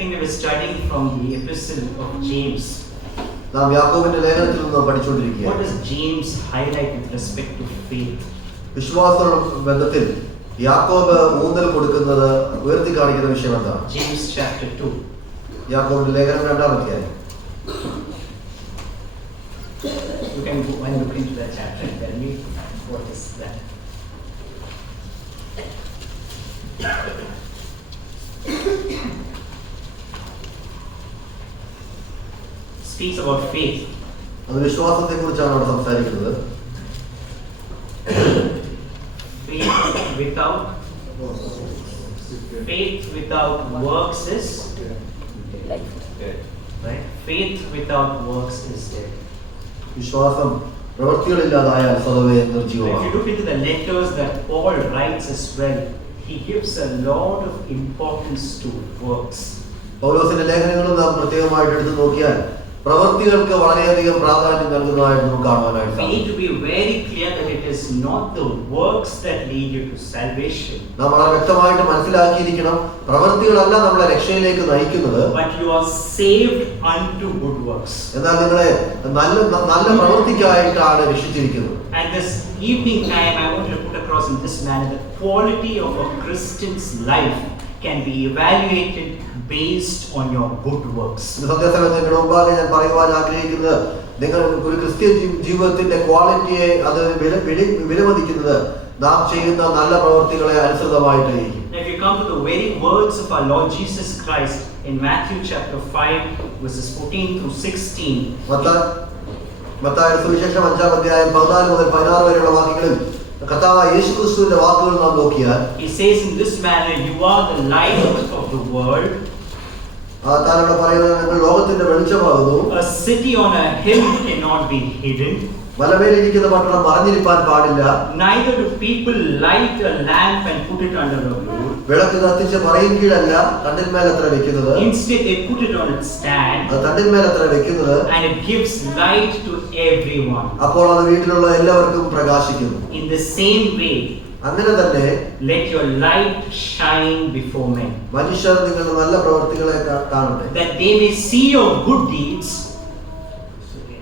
think we were studying from the epistle of James. നാം യാക്കോബിന്റെ ലേഖനത്തിൽ നിന്ന് പഠിച്ചുകൊണ്ടിരിക്കുകയാണ്. What does James highlight with respect to faith? വിശ്വാസ ബന്ധത്തിൽ യാക്കോബ് ഊന്നൽ കൊടുക്കുന്നത് ഉയർത്തി കാണിക്കുന്ന വിഷയം എന്താണ്? James chapter 2. യാക്കോബിന്റെ ലേഖനം 2-ാം അധ്യായം. You can go and look into that chapter and tell me what is that. Speaks about faith. അത് വിശ്വാസത്തെ കുറിച്ചാണ് അവിടെ സംസാരിക്കുന്നത്. Faith without works is right. Faith without works is dead. വിശ്വാസം പ്രവൃത്തികളില്ലാതായാൽ സ്വതവേ നിർജീവമാണ്. If you look into the letters that Paul writes as well, he gives a lot of importance to works. പൗലോസിന്റെ ലേഖനങ്ങളും നാം പ്രത്യേകമായിട്ട് എടുത്തു നോക്കിയാൽ പ്രവൃത്തികൾക്ക് വളരെയധികം പ്രാധാന്യം നൽകുന്നതായിട്ട് നമുക്ക് കാണുവാനായിട്ട് We need to be very clear that it is not the works that lead you to salvation. നാം വളരെ വ്യക്തമായിട്ട് മനസ്സിലാക്കിയിരിക്കണം, പ്രവൃത്തികളല്ല നമ്മളെ രക്ഷയിലേക്ക് നയിക്കുന്നത്, But you are saved unto good works. എന്നാൽ നിങ്ങളെ നല്ല പ്രവൃത്തിക്കായിട്ടാണ് രക്ഷിച്ചിരിക്കുന്നത്. And this evening time, I want to put across in this manner the quality of a Christian's life can be evaluated based on your good works. സന്ധ്യാസമയത്തിന് മുമ്പാകെ ഞാൻ പറയുവാൻ ആഗ്രഹിക്കുന്നത്, നിങ്ങൾ ഒരു Christian ജീവിതത്തിന്റെ ക്വാളിറ്റിയെ അത് വിലമതിക്കുന്നത് നാം ചെയ്യുന്ന നല്ല പ്രവൃത്തികളെ അനുസൃതമായിട്ടായിരിക്കും. If you come to the very words of our Lord Jesus Christ in Matthew chapter 5 verses 14 through 16, മത്തായിയുടെ സുവിശേഷം 5-ാം അധ്യായം 14 മുതൽ 16 വരെയുള്ള വാക്യങ്ങളിൽ കർത്താവായ യേശുക്രിസ്തുവിന്റെ വാക്കുകൾ നാം നോക്കിയാൽ, he says in this manner, you are the light of the world. താങ്കളുടെ പറയുന്നത്, നിങ്ങൾ ലോകത്തിന്റെ വെളിച്ചമാകുന്നു. A city on a hill cannot be hidden. മലമേലിരിക്കുന്ന പട്ടണം മറഞ്ഞിരിപ്പാൻ പാടില്ല. Neither do people light a lamp and put it under a bowl. വിളക്ക് കത്തിച്ച് പറയും കീഴല്ല തണ്ടിന്മേലത്ര വെക്കുന്നത്. Instead they put it on its stand. അത് തണ്ടിന്മേലത്ര വെക്കുന്നത്. And it gives light to everyone. അപ്പോൾ അത് വീട്ടിലുള്ള എല്ലാവർക്കും പ്രകാശിക്കുന്നു. In the same way, അങ്ങനെ തന്നെ let your light shine before men. മനുഷ്യർ നിങ്ങളുടെ നല്ല പ്രവൃത്തികളെ കാണട്ടെ. That they may see your good deeds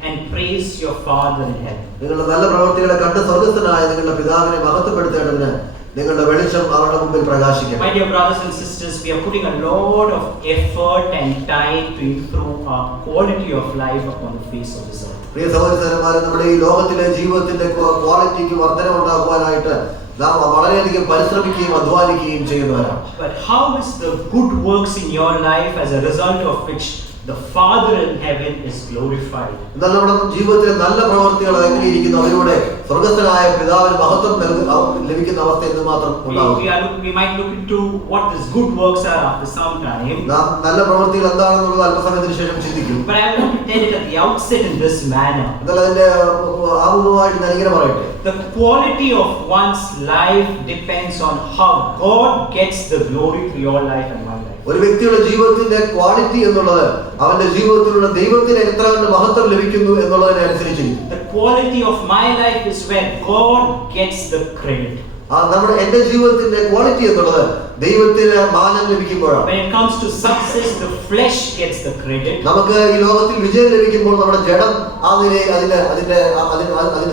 and praise your Father in heaven. നിങ്ങളുടെ നല്ല പ്രവൃത്തികളെ കണ്ട് സ്വർഗ്ഗസ്ഥനായ നിങ്ങളുടെ പിതാവിനെ മഹത്വപ്പെടുത്തേണ്ടതിന് നിങ്ങളുടെ വെളിച്ചം അവരുടെ മുമ്പിൽ പ്രകാശിക്കണം. My dear brothers and sisters, we are putting a lot of effort and time to improve our quality of life upon the face of this earth. പ്രിയ സഹോദരന്മാരെ, നമ്മുടെ ഈ ലോകത്തിലെ ജീവിതത്തിന്റെ ക്വാളിറ്റിക്ക് വർധനവുണ്ടാക്കുവാനായിട്ട് നാം വളരെയധികം പരിശ്രമിക്കുകയും അധ്വാനിക്കുകയും ചെയ്യുന്നവരാണ്. But how is the good works in your life as a result of which the Father in heaven is glorified? എന്നാൽ നമ്മുടെ ജീവിതത്തിലെ നല്ല പ്രവൃത്തികൾ എങ്ങനെയിരിക്കുന്നു, അതിലൂടെ സ്വർഗ്ഗസ്ഥനായ പിതാവിന് മഹത്വം ലഭിക്കുന്ന അവസ്ഥ എന്തുമാത്രം ഉണ്ടാകും. We might look into what these good works are after some time. നാം നല്ല പ്രവൃത്തികൾ എന്താണെന്നുള്ളത് അല്പസമയത്തിന് ശേഷം ചിന്തിക്കും. But I want to tell it at the outset in this manner. എന്നാൽ അതിന്റെ ആമുഖമായിട്ട് ഞാൻ ഇങ്ങനെ പറയട്ടെ. The quality of one's life depends on how God gets the glory to your life and my life. ഒരു വ്യക്തിയുടെ ജീവിതത്തിന്റെ ക്വാളിറ്റി എന്നുള്ളത് അവന്റെ ജീവിതത്തിലുള്ള ദൈവത്തിന് എത്ര കണ്ട് മഹത്വം ലഭിക്കുന്നു എന്നുള്ളതിനെ അനുസരിച്ചിരിക്കും. The quality of my life is where God gets the credit. എന്റെ ജീവിതത്തിന്റെ ക്വാളിറ്റി എന്നുള്ളത് ദൈവത്തിന് മാനം ലഭിക്കുമ്പോഴാണ്. When it comes to success, the flesh gets the credit. നമുക്ക് ഈ ലോകത്തിൽ വിജയം ലഭിക്കുമ്പോൾ നമ്മുടെ ജഡം അതിന്റെ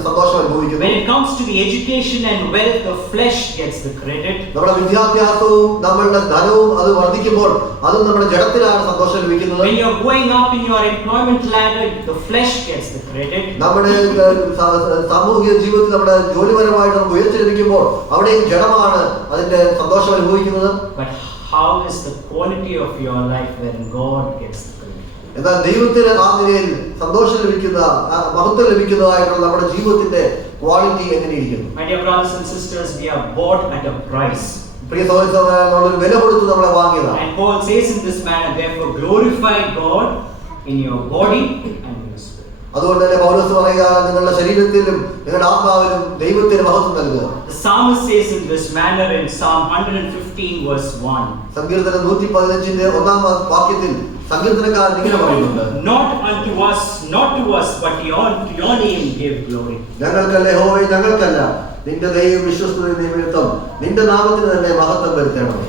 സന്തോഷം അനുഭവിക്കുന്നു. When it comes to the education and wealth, the flesh gets the credit. നമ്മുടെ വിദ്യാഭ്യാസവും നമ്മളുടെ ധനവും അത് വർദ്ധിക്കുമ്പോൾ അതും നമ്മുടെ ജഡത്തിലാണ് സന്തോഷം ലഭിക്കുന്നത്. When you are going up in your employment ladder, the flesh gets the credit. നമ്മുടെ സാമൂഹിക ജീവിതത്തിൽ നമ്മുടെ ജോലിപരമായിട്ട് നമുക്ക് ഉയർച്ച ലഭിക്കുമ്പോൾ അവിടെയും ജഡമാണ് അതിന്റെ സന്തോഷം അനുഭവിക്കുന്നത്. But how is the quality of your life when God gets the credit? എന്നാൽ ദൈവത്തിന് ആ നിലയിൽ സന്തോഷം ലഭിക്കുന്ന മഹത്വം ലഭിക്കുന്നതായിട്ടുള്ള നമ്മുടെ ജീവിതത്തിന്റെ quality എങ്ങനെയിരിക്കുന്നു? My dear brothers and sisters, we are bought at a price. പ്രിയ സഹോദരന്മാരെ, നമ്മൾ ഒരു വില കൊടുത്ത് നമ്മളെ വാങ്ങിയതാണ്. And Paul says in this manner, therefore glorify God in your body and in your spirit. അതുകൊണ്ട് തന്നെ പൗലോസ് പറയുക, നിങ്ങളുടെ ശരീരത്തിലും നിങ്ങളുടെ ആത്മാവിലും ദൈവത്തിന് മഹത്വം നൽകുക. The psalmist says in this manner in Psalm 115 verse 1. സങ്കീർത്തനം 115 ഒന്നാം വാക്യത്തിൽ സങ്കീർത്തനക്കാരൻ ഇങ്ങനെ പറയുന്നുണ്ട്, Not unto us, not to us, but to your name give glory. ഞങ്ങൾക്കല്ല യഹോവേ, ഞങ്ങൾക്കല്ല, നിന്റെ ദയയും വിശ്വസ്തതയും നിമിത്തം നിന്റെ നാമത്തിന് തന്നെ മഹത്വം വരുത്തണമേ.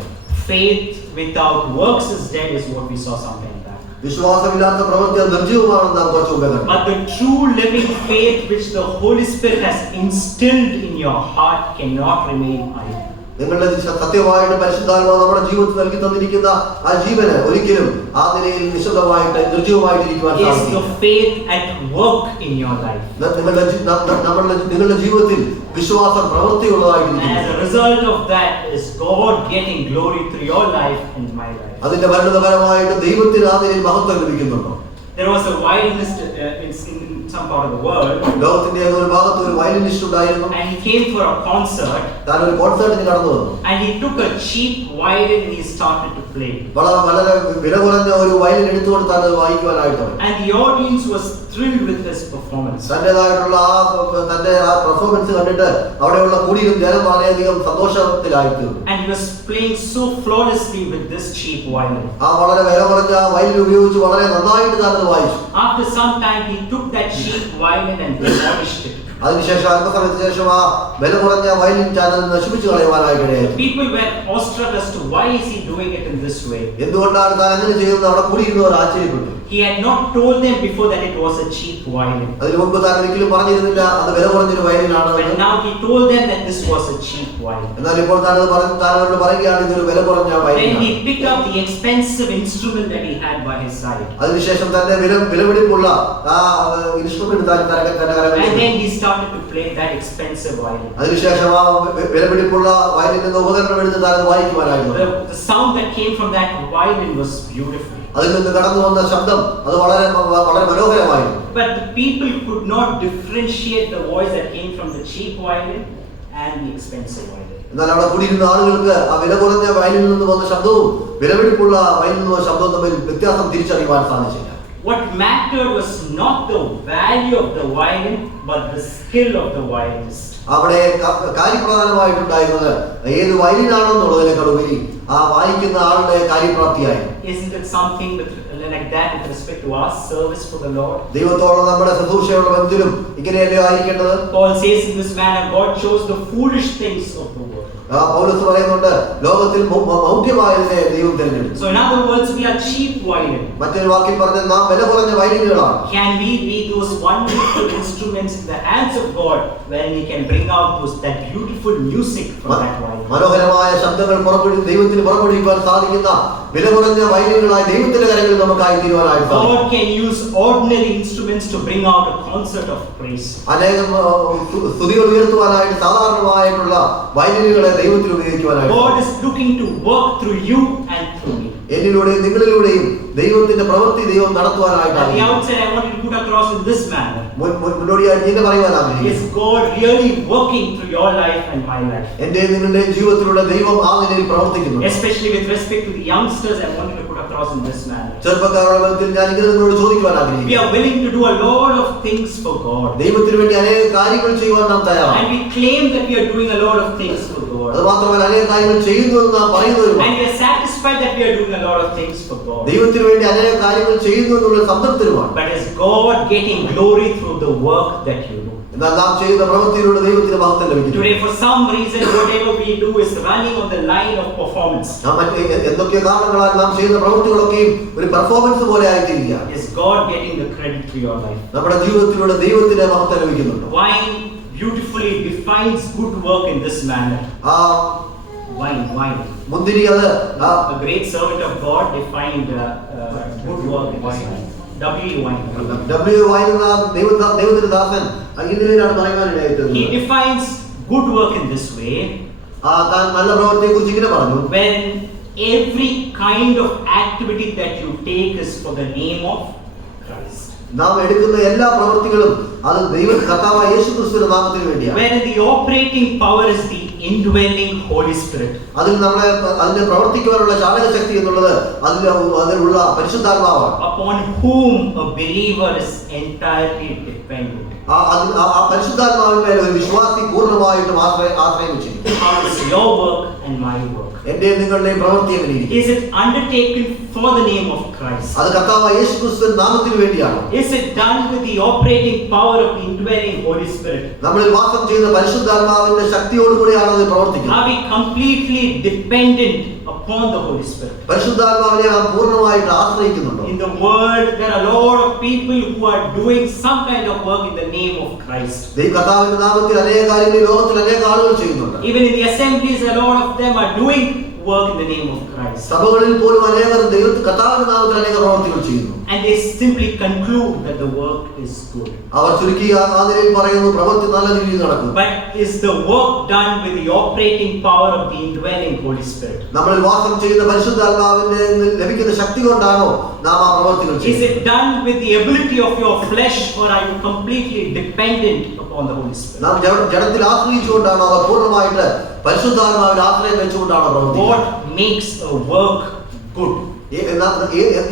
Faith without works is dead is what we saw some time back. വിശ്വാസമില്ലാത്ത പ്രവൃത്തി നിർജ്ജീവമാണെന്ന് നാം കുറച്ച് മുമ്പേ കണ്ടു. But the true living faith which the Holy Spirit has instilled in your heart cannot remain idle. നിങ്ങളുടെ സത്യമായിട്ട് പരിശുദ്ധാത്മാവ് നമ്മുടെ ജീവിതത്തിൽ നൽകി തന്നിരിക്കുന്ന ആ ജീവന് ഒരിക്കലും ആ നിലയിൽ നിശബ്ദമായിട്ട് നിർജ്ജീവമായിട്ടിരിക്കുവാൻ സാധിക്കില്ല. Is the faith at work in your life? നിങ്ങളുടെ ജീവിതത്തിൽ വിശ്വാസം പ്രവൃത്തിയുള്ളതായിരിക്കും. As a result of that is God getting glory through your life and my life. അതിന്റെ പരിണതഫലമായിട്ട് ദൈവത്തിന് ആ നിലയിൽ മഹത്വം ലഭിക്കുന്നുണ്ടോ? There was a violinist in some part of the world. ലോകത്തിന്റെ ഒരു ഭാഗത്ത് ഒരു വയലിനിസ്റ്റ് ഉണ്ടായിരുന്നു. And he came for a concert. താൻ ഒരു കോൺസർട്ടിന് കടന്നു വന്നു. And he took a cheap violin and he started to play. വളരെ വില കുറഞ്ഞ ഒരു വയലിൻ എടുത്തുകൊണ്ട് താൻ വായിക്കുവാനായിട്ട് തുടങ്ങി. And the audience was thrilled with his performance. തന്റേതായിട്ടുള്ള തന്റെ ആ പെർഫോമൻസ് കണ്ടിട്ട് അവിടെയുള്ള കൂടിയിരുന്ന ജനം വളരെയധികം സന്തോഷത്തിലായിത്തീർന്നു. And he was playing so flawlessly with this cheap violin. ആ വളരെ വില കുറഞ്ഞ വയലിൻ ഉപയോഗിച്ച് വളരെ നന്നായിട്ട് താൻ വായിച്ചു. After some time he took that cheap violin and demolished it. അതിനുശേഷം അല്പസമയത്തിന് ശേഷം ആ വില കുറഞ്ഞ വയലിൻ ചാനൽ നശിപ്പിച്ചു കളയുവാനായിട്ട് people were awestruck as to why is he doing it in this way. എന്തുകൊണ്ടാണ് താൻ അങ്ങനെ ചെയ്യുന്നത് അവിടെ കൂടിയിരുന്നവർ ആശ്ചര്യപ്പെട്ടു. He had not told them before that it was a cheap violin. അതിനു മുമ്പ് താൻ ഒരിക്കലും പറഞ്ഞിരുന്നില്ല അത് വില കുറഞ്ഞൊരു വയലിനാണ്. But now he told them that this was a cheap violin. എന്നാൽ ഇപ്പോൾ താൻ അവരോട് പറയുകയാണ് ഇതൊരു വില കുറഞ്ഞ വയലിനാണ്. Then he picked up the expensive instrument that he had by his side. അതിനുശേഷം തന്റെ വിലപിടിപ്പുള്ള ആ ഇൻസ്ട്രുമെന്റ് താൻ കരങ്ങളിൽ. And then he started to play that expensive violin. അതിനുശേഷം ആ വിലപിടിപ്പുള്ള വയലിൻ എന്ന ഉപകരണം എടുത്ത് താൻ വായിക്കുവാനായിരുന്നു. The sound that came from that violin was beautiful. അതിൽ നിന്ന് കടന്നു വന്ന ശബ്ദം അത് വളരെ മനോഹരമായിരുന്നു. But the people could not differentiate the voice that came from the cheap violin and the expensive violin. എന്നാൽ അവിടെ കൂടിയിരുന്ന ആളുകൾക്ക് ആ വില കുറഞ്ഞ വയലിൽ നിന്ന് വന്ന ശബ്ദവും വിലപിടിപ്പുള്ള വയലിൽ നിന്ന് വന്ന ശബ്ദവും തമ്മിൽ വ്യത്യാസം തിരിച്ചറിയുവാൻ സാധിച്ചില്ല. What mattered was not the value of the violin but the skill of the violinist. അവിടെ കാര്യപ്രധാനമായിട്ടുണ്ടായിരുന്നത് ഏത് വയലിനാണെന്നുള്ളതിനേക്കാൾ ഉപരി ആ വായിക്കുന്ന ആളുടെ കാര്യപ്രാപ്തിയായിരുന്നു. Isn't it something like that with respect to our service for the Lord? ദൈവത്തോളം നമ്മുടെ ശുശ്രൂഷയുള്ള ബന്ധത്തിലും ഇങ്ങനെയല്ലേ ആയിരിക്കേണ്ടത്? Paul says in this manner God chose the foolish things of the world. പൗലോസ് പറയുന്നുണ്ട് ലോകത്തിൽ മൗഢ്യമായതിനെ ദൈവം തിരഞ്ഞെടുത്തു. So in other words we are cheap violin. മറ്റൊരു വാക്കിൽ പറഞ്ഞാൽ നാം വില കുറഞ്ഞ വയലിനുകളാണ്. Can we be those wonderful instruments in the hands of God when we can bring out that beautiful music from that violin? മനോഹരമായ ശബ്ദങ്ങൾ ദൈവത്തിന് പുറപ്പെടുവിക്കാൻ സാധിക്കുന്ന വില കുറഞ്ഞ വയലിനുകളായി ദൈവത്തിന്റെ കരങ്ങളിൽ നമുക്കായി തീരുവാനായിട്ട് God can use ordinary instruments to bring out a concert of praise. അനേകം സ്തുതികൾ ഉയർത്തുവാനായിട്ട് സാധാരണമായിട്ടുള്ള വയലിനുകളെ ദൈവത്തിന് ഉപയോഗിക്കുവാനായിട്ട് God is looking to work through you and through me. എന്നിലൂടെയും നിങ്ങളിലൂടെയും ദൈവത്തിന്റെ പ്രവൃത്തി ദൈവം നടത്തുവാനായിട്ടാണ്. At the outset I want you to put across in this manner. മുന്നോടിയായിട്ട് ഇങ്ങനെ പറയുവാൻ ആഗ്രഹിക്കുന്നു. Is God really working through your life and my life? എന്റെ നിങ്ങളുടെ ജീവിതത്തിലുള്ള ദൈവം ആ നിലയിൽ പ്രവർത്തിക്കുന്നു. Especially with respect to the youngsters I want you to put across in this manner. ചെറുപ്പക്കാരുടെ ബന്ധത്തിൽ ഞാൻ ഇങ്ങനെ നിങ്ങളോട് ചോദിക്കുവാൻ ആഗ്രഹിക്കുന്നു. We are willing to do a lot of things for God. ദൈവത്തിന് വേണ്ടി അനേക കാര്യങ്ങൾ ചെയ്യുവാൻ നാം തയ്യാറാണ്. And we claim that we are doing a lot of things for God. അത് മാത്രമല്ല അനേക കാര്യങ്ങൾ ചെയ്യുന്നു എന്ന് നാം പറയുന്നവരുമാണ്. And we are satisfied that we are doing a lot of things for God. ദൈവത്തിന് വേണ്ടി അനേക കാര്യങ്ങൾ ചെയ്യുന്നു എന്നുള്ള സംതൃപ്തിയുമാണ്. But is God getting glory through the work that you do? എന്നാൽ നാം ചെയ്യുന്ന പ്രവൃത്തിയിലൂടെ ദൈവത്തിന് മഹത്വം ലഭിക്കുന്നു. Today for some reason whatever we do is running on the line of performance. എന്തൊക്കെ കാരണങ്ങളാൽ നാം ചെയ്യുന്ന പ്രവൃത്തികളൊക്കെയും ഒരു പെർഫോമൻസ് പോലെ ആയിത്തീരുകയാണ്. Is God getting the credit for your life? നമ്മുടെ ജീവിതത്തിലൂടെ ദൈവത്തിന് മഹത്വം ലഭിക്കുന്നുണ്ട്. Wine beautifully defines good work in this manner. Wine. മുന്തിരി അത് A great servant of God defined good work in this manner. ദൈവത്തിന്റെ ദാസൻ ഇങ്ങനെയാണ് പറയുവാനിടയായത്. He defines good work in this way. താൻ നല്ല പ്രവൃത്തിയെ കുറിച്ച് ഇങ്ങനെ പറഞ്ഞു. When every kind of activity that you take is for the name of Christ. നാം എടുക്കുന്ന എല്ലാ പ്രവൃത്തികളും അത് കർത്താവായ യേശുക്രിസ്തുവിന്റെ നാമത്തിന് വേണ്ടിയാണ്. Where the operating power is the indwelling Holy Spirit. അതിനെ പ്രവർത്തിക്കുവാനുള്ള ചാലക ശക്തി എന്നുള്ളത് അതിലുള്ള പരിശുദ്ധാത്മാവാണ്. Upon whom a believer is entirely dependent. ആ പരിശുദ്ധാത്മാവിന്മേൽ ഒരു വിശ്വാസി പൂർണ്ണമായിട്ടും ആശ്രയം വെച്ചിരിക്കുന്നു. How is your work and my work? എന്റെ നിങ്ങളുടെ പ്രവൃത്തി എങ്ങനെയിരിക്കും? Is it undertaken for the name of Christ? അത് കർത്താവായ യേശുക്രിസ്തുവിന്റെ നാമത്തിന് വേണ്ടിയാണ്. Is it done with the operating power of the indwelling Holy Spirit? നമ്മളിൽ വാസം ചെയ്യുന്ന പരിശുദ്ധാത്മാവിന്റെ ശക്തിയോടുകൂടിയാണ് അത് പ്രവർത്തിക്കുന്നത്. Are we completely dependent upon upon the Holy Spirit. പരിശുദ്ധാത്മാവിനെ നാം പൂർണ്ണമായിട്ട് ആശ്രയിക്കുന്നുണ്ടോ? In the world, there are a lot of people who are doing some kind of work in the name of Christ. കർത്താവിന്റെ നാമത്തിൽ അനേക കാര്യങ്ങൾ ഈ ലോകത്തിൽ അനേക ആളുകൾ ചെയ്യുന്നുണ്ട്. Even in the assemblies, a lot of them are doing work in the name of Christ. സഭകളിൽ പോലും അനേകർ കർത്താവിന്റെ നാമത്തിൽ അനേക പ്രവർത്തികൾ ചെയ്യുന്നു. And they simply conclude that the work is good. അവർ ചുരുക്കി ആ നിലയിൽ പറയുന്നു പ്രവൃത്തി നല്ല രീതിയിൽ നടക്കുന്നു. But is the work done with the operating power of the indwelling Holy Spirit? നമ്മളിൽ വാസം ചെയ്യുന്ന പരിശുദ്ധാത്മാവിന്റെ ലഭിക്കുന്ന ശക്തി കൊണ്ടാണോ നാം ആ പ്രവർത്തികൾ Is ചെയ്യുന്നത്? it done with the ability of your flesh, or are you completely dependent upon the Holy Spirit? നാം ജഡത്തിൽ ആശ്രയിച്ചുകൊണ്ടാണോ അതോ പൂർണ്ണമായിട്ട് പരിശുദ്ധാത്മാവിൽ ആശ്രയം വെച്ചുകൊണ്ടാണോ പ്രവർത്തിക്കുന്നത്? What makes a work good?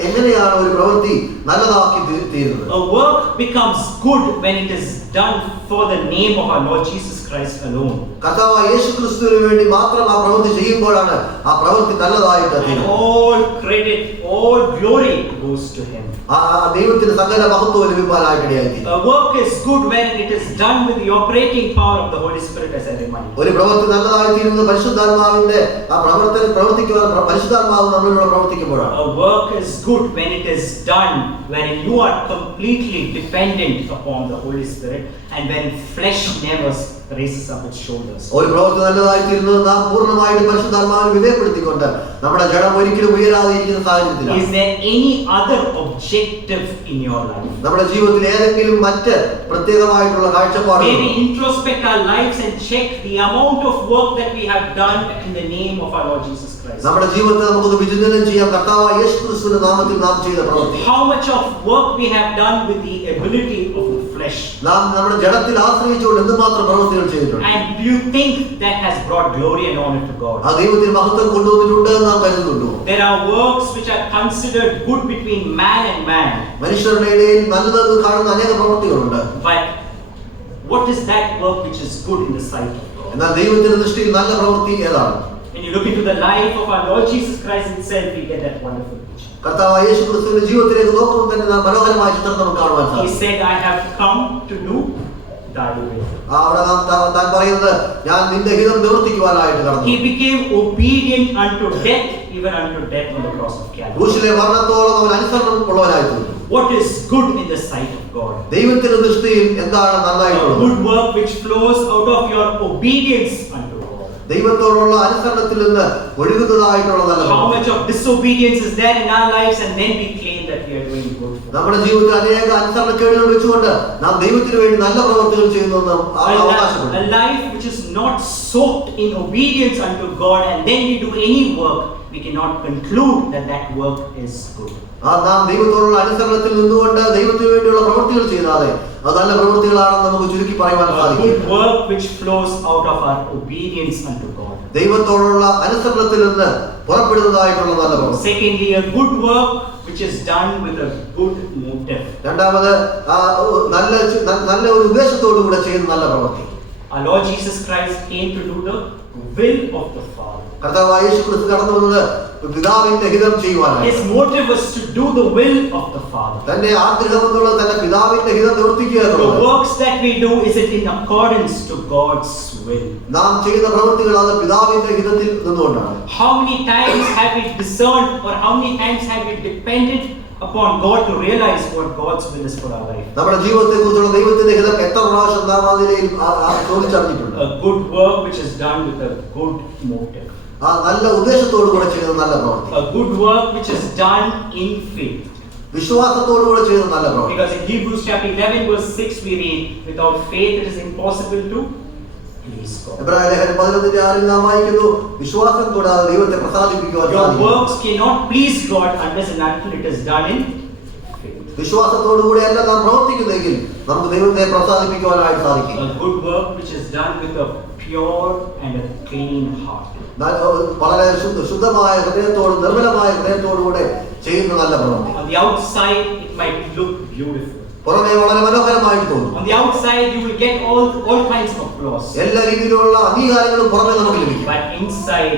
എങ്ങനെയാണ് ഒരു പ്രവൃത്തി നല്ലതാക്കി തീരുന്നത്? A work becomes good when it is done for the name of our Lord Jesus Christ alone. കർത്താവായ യേശുക്രിസ്തുവിന് വേണ്ടി മാത്രം ആ പ്രവൃത്തി ചെയ്യുമ്പോഴാണ് ആ പ്രവൃത്തി നല്ലതായിട്ട് And തീരുന്നത്. all credit, all glory goes to him. ആ ദൈവത്തിന് സകല മഹത്വവും ലഭിക്കാനായിട്ട് ഇടയായിത്തീരും. A work is good when it is done with the operating power of the Holy Spirit, as I remind you. ഒരു പ്രവൃത്തി നല്ലതായി തീരുന്നത് പരിശുദ്ധാത്മാവിന്റെ ആ പ്രവർത്തിക്കുവാൻ പരിശുദ്ധാത്മാവ് നമ്മളിലൂടെ പ്രവർത്തിക്കുമ്പോഴാണ്. A work is good when it is done when you are completely dependent upon the Holy Spirit and when flesh never raises up its shoulders. ഒരു പ്രവൃത്തി നല്ലതായി തീരുന്നത് നാം പൂർണ്ണമായിട്ട് പരിശുദ്ധാത്മാവിനെ വിധേയപ്പെടുത്തിക്കൊണ്ട് നമ്മുടെ ജഡം ഒരിക്കലും ഉയരാതെ ഇരിക്കുന്ന സാഹചര്യത്തിലാണ്. Is there any other objective in your life? നമ്മുടെ ജീവിതത്തിൽ ഏതെങ്കിലും മറ്റ് പ്രത്യേകമായിട്ടുള്ള കാഴ്ചപ്പാടുകൾ? Maybe introspect our lives and check the amount of work that we have done in the name of our Lord Jesus Christ. നമ്മുടെ ജീവിതത്തിൽ നമുക്കൊന്ന് വിചിന്തനം ചെയ്യാം കർത്താവായ യേശുക്രിസ്തുവിന്റെ നാമത്തിൽ നാം ചെയ്ത പ്രവൃത്തി. How much of work we have done with the ability of the flesh? നാം നമ്മുടെ ജഡത്തിൽ ആശ്രയിച്ചുകൊണ്ട് എന്തുമാത്രം പ്രവൃത്തികൾ ചെയ്തിട്ടുണ്ട്? And do you think that has brought glory and honor to God? ആ ദൈവത്തിന് മഹത്വം കൊണ്ടുവന്നിട്ടുണ്ട് എന്ന് നാം കരുതുന്നുണ്ടോ? There are works which are considered good between man and man. മനുഷ്യരുടെ ഇടയിൽ നല്ലതെന്ന് കാണുന്ന അനേക പ്രവൃത്തികളുണ്ട്. But what is that work which is good in the sight of God? എന്നാൽ ദൈവത്തിന്റെ ദൃഷ്ടിയിൽ നല്ല പ്രവൃത്തി ഏതാണ്? When you look into the life of our Lord Jesus Christ itself, we get that wonderful picture. കർത്താവായ യേശുക്രിസ്തുവിന്റെ ജീവിതത്തിലേക്ക് നോക്കുമ്പോൾ തന്നെ നാം മനോഹരമായ ചിത്രം നമുക്ക് കാണുവാൻ He സാധിക്കും. said, I have come to do thy will. അവിടെ താൻ പറയുന്നത് ഞാൻ നിന്റെ ഹിതം നിവർത്തിക്കുവാനായിട്ട് കടന്നു. He became obedient unto death, even unto death on the cross of Calvary. ക്രൂശിലെ മരണത്തോളം അവൻ അനുസരണം ഉള്ളവനായി തീർന്നു. What is good in the sight of God? ദൈവത്തിന്റെ ദൃഷ്ടിയിൽ എന്താണ് A നന്നായിട്ടുള്ളത്? good work which flows out of your obedience unto God. ദൈവത്തോടുള്ള അനുസരണത്തിൽ നിന്ന് ഒഴുകുന്നതായിട്ടുള്ള നല്ല How പ്രവൃത്തി. much of disobedience is there in our lives, and then we claim that we are doing good. നമ്മുടെ ജീവിതത്തിൽ അനേക അനുസരണക്കേടുകൾ വെച്ചുകൊണ്ട് നാം ദൈവത്തിന് വേണ്ടി നല്ല പ്രവർത്തികൾ ചെയ്യുന്നു അവകാശപ്പെടുന്നു. A life which is not soaked in obedience unto God, and then we do any work, we cannot conclude that that work is good. നാം ദൈവത്തോടുള്ള അനുസരണത്തിൽ നിന്നുകൊണ്ട് ദൈവത്തിന് വേണ്ടിയുള്ള പ്രവൃത്തികൾ ചെയ്താതെ അത് നല്ല പ്രവൃത്തികളാണെന്ന് നമുക്ക് ചുരുക്കി പറയുവാൻ A സാധിക്കും. good work which flows out of our obedience unto God. ദൈവത്തോടുള്ള അനുസരണത്തിൽ നിന്ന് പുറപ്പെടുന്നതായിട്ടുള്ള നല്ല പ്രവൃത്തി. Secondly, a good work which is done with a good motive. രണ്ടാമത് നല്ല ഒരു ഉദ്ദേശത്തോടു കൂടെ ചെയ്യുന്ന നല്ല പ്രവൃത്തി. Our Lord Jesus Christ came to do the will of the Father. കർത്താവായ യേശുക്രിസ്തു കടന്നു വന്നത് പിതാവിന്റെ ഹിതം ചെയ്യുവാനാണ്. His motive was to do the will of the Father. തന്റെ ആഗ്രഹം എന്നുള്ളത് തന്റെ പിതാവിന്റെ ഹിതം നിവർത്തിക്കുക The എന്നുള്ളത്. works that we do, is it in accordance to God's will? നാം ചെയ്യുന്ന പ്രവൃത്തികൾ അത് പിതാവിന്റെ ഹിതത്തിൽ നിന്നുകൊണ്ടാണ്. How many times have we discerned, or how many times have we depended upon God to realize what God's will is for our life? നമ്മുടെ ജീവിതത്തെ കുറിച്ചുള്ള ദൈവത്തിന്റെ ഹിതം എത്ര പ്രാവശ്യം നാം ആ നിലയിൽ ചോദിച്ചറിഞ്ഞിട്ടുണ്ട്? A good work which is done with a good motive. ആ നല്ല ഉദ്ദേശത്തോടു കൂടെ ചെയ്യുന്ന നല്ല പ്രവൃത്തി. A good work which is done in faith. വിശ്വാസത്തോടു കൂടെ ചെയ്യുന്ന നല്ല പ്രവൃത്തി. Because in Hebrews chapter 11 verse 6 we read, without faith it is impossible to please God. എബ്രായ ലേഖനം 11:6 നാം വായിക്കുന്നു, വിശ്വാസം കൂടാതെ ദൈവത്തെ പ്രസാദിപ്പിക്കുവാൻ Your സാധിക്കില്ല. works cannot please God unless and until it is done in faith. വിശ്വാസത്തോടു കൂടെയല്ല നാം പ്രവർത്തിക്കുന്നെങ്കിൽ നമുക്ക് ദൈവത്തെ പ്രസാദിപ്പിക്കുവാനായിട്ട് സാധിക്കും. A good work which is done with a pure and a clean heart. വളരെ ശുദ്ധമായ ഹൃദയത്തോട് നിർമ്മലമായ ഹൃദയത്തോടുകൂടെ ചെയ്യുന്ന നല്ല പ്രവൃത്തി. On the outside it might look beautiful. പുറമേ വളരെ മനോഹരമായിട്ട് തോന്നും. On the outside you will get all kinds of applause. എല്ലാ രീതിയിലുള്ള അംഗീകാരങ്ങളും പുറമേ നമുക്ക് ലഭിക്കും. But inside,